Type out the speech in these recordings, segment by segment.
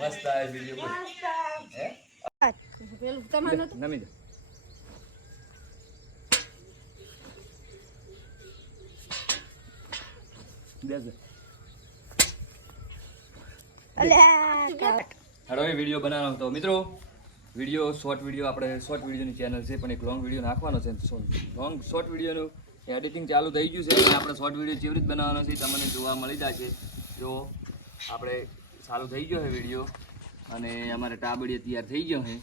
મસ્ત આ વીડિયો હે? પેલું તમારું નતું? નમી હેડો એ વીડિયો બનાવવાનો હતો. મિત્રો વીડિયો શોર્ટ વીડિયો આપણે શોર્ટ વિડીયોની ચેનલ છે પણ એક લોંગ વીડિયો નાખવાનો છે. લોંગ શોર્ટ વિડીયોનું એડિટિંગ ચાલુ થઈ ગયું છે અને આપણે શોર્ટ વીડિયો કેવી રીતે બનાવવાનો છે તમને જોવા મળી જશે. જો આપણે ચાલુ થઈ ગયો છે વીડિયો અને અમારે ટાબડીએ તૈયાર થઈ ગયો છે.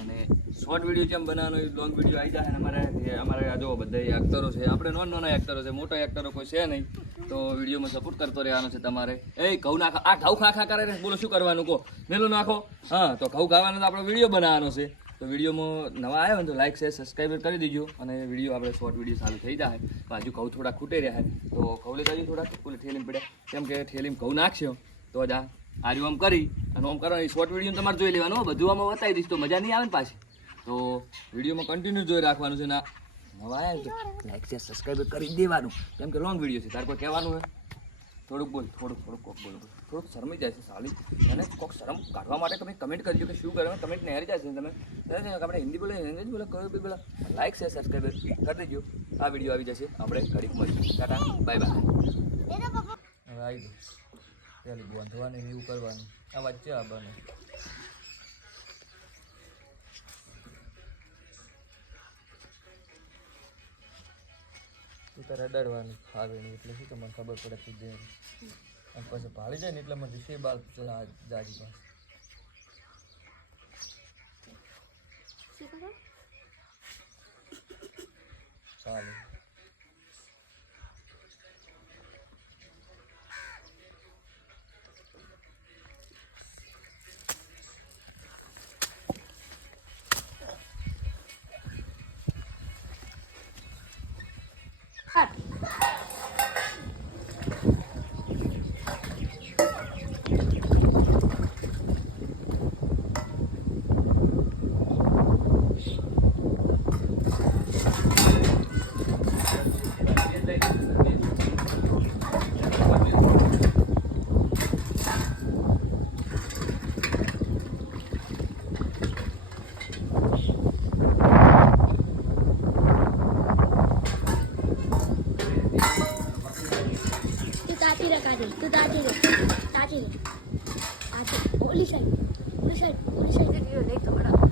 અને શોર્ટ વીડિયો જેમ બનાવવાનો લોંગ વીડિયો આવી જાય અને અમારે અમારે આ જો બધા એક્ટરો છે. આપણે નોન નોના એક્ટરો છે, મોટા એક્ટરો કોઈ છે નહીં. તો વિડીયોમાં સપોર્ટ કરતો રહેવાનો છે તમારે. એ ઘઉં નાખો આ ઘઉં ખા ખા કરે ને બોલો, શું કરવાનું? કહો. મેલો નાખો. હા, તો ઘઉં ખાવાનો તો આપણો વીડિયો બનાવવાનો છે. તો વિડીયોમાં નવા આવ્યો ને તો લાઈક શેર સબસ્ક્રાઈબ કરી દીજો. અને વીડિયો આપણે શોર્ટ વીડિયો ચાલુ થઈ જાય. બાજુ ઘઉં થોડા ખૂટે રહ્યા છે. તો ઘઉં લેતા થોડા ઓલી ઠેલીમ પડ્યા. કેમ કે ઠેલીમ ઘઉં નાખશો. તો જા. આર્યું આમ કરી અને આમ કરવાની શોર્ટ વીડિયો તમારે જોઈ લેવાનું બધું આમાં બતાવી દઈશ તો મજા નહીં આવે ને પાછી. તો વિડીયોમાં કન્ટિન્યુ જોઈ રાખવાનું છે ના નવા આવ્યા તો લાઈક શેર સબસ્ક્રાઈબ કરી દેવાનું. કેમ કે લોંગ વીડિયો છે. તારે કોઈ કહેવાનું હોય? થોડુંક બોલ થોડુંક થોડુંક કોક બોલો થોડુંક શરમી જાય છે સાલી. અને કોક શરમ કાઢવા માટે તમે કમેન્ટ કરજો કે શું કરો. કમેન્ટ ને હારી જાય છે તમે. આપણે હિન્દી બોલે અંગ્રેજી બોલે કયો બી બોલે. લાઈક છે સબસ્ક્રાઈબ કરી દેજો. આ વીડિયો આવી જશે. આપણે ઘડીક મળીશું. ટાટા. બાય બાય હવે આવી ગયું. પેલી બાંધવાની એવું કરવાનું. આ વચ્ચે આવવાનું તું તારે ડરવાનું ફાવે નહીં, એટલે શું તમને ખબર પડે તું જે અને પછી ભાળી જાય ને એટલે મને શે બાલ જાજી પાસે ચાલે તાતી રે કાજલ તું રે રે તાતી ઓલી સાઈડ ઓલી સાઈડ ઓલી સાઈડ વીડિયો નહીં બરાબર.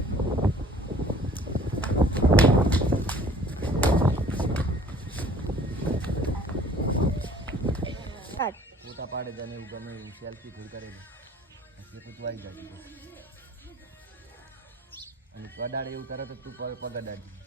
ફોટા પાડે જાને એવું ગમે એવું સેલ્ફી કરે એટલે તું આવી જાય અને પગાડે એવું કરે તો તું પગ પગાડાડી.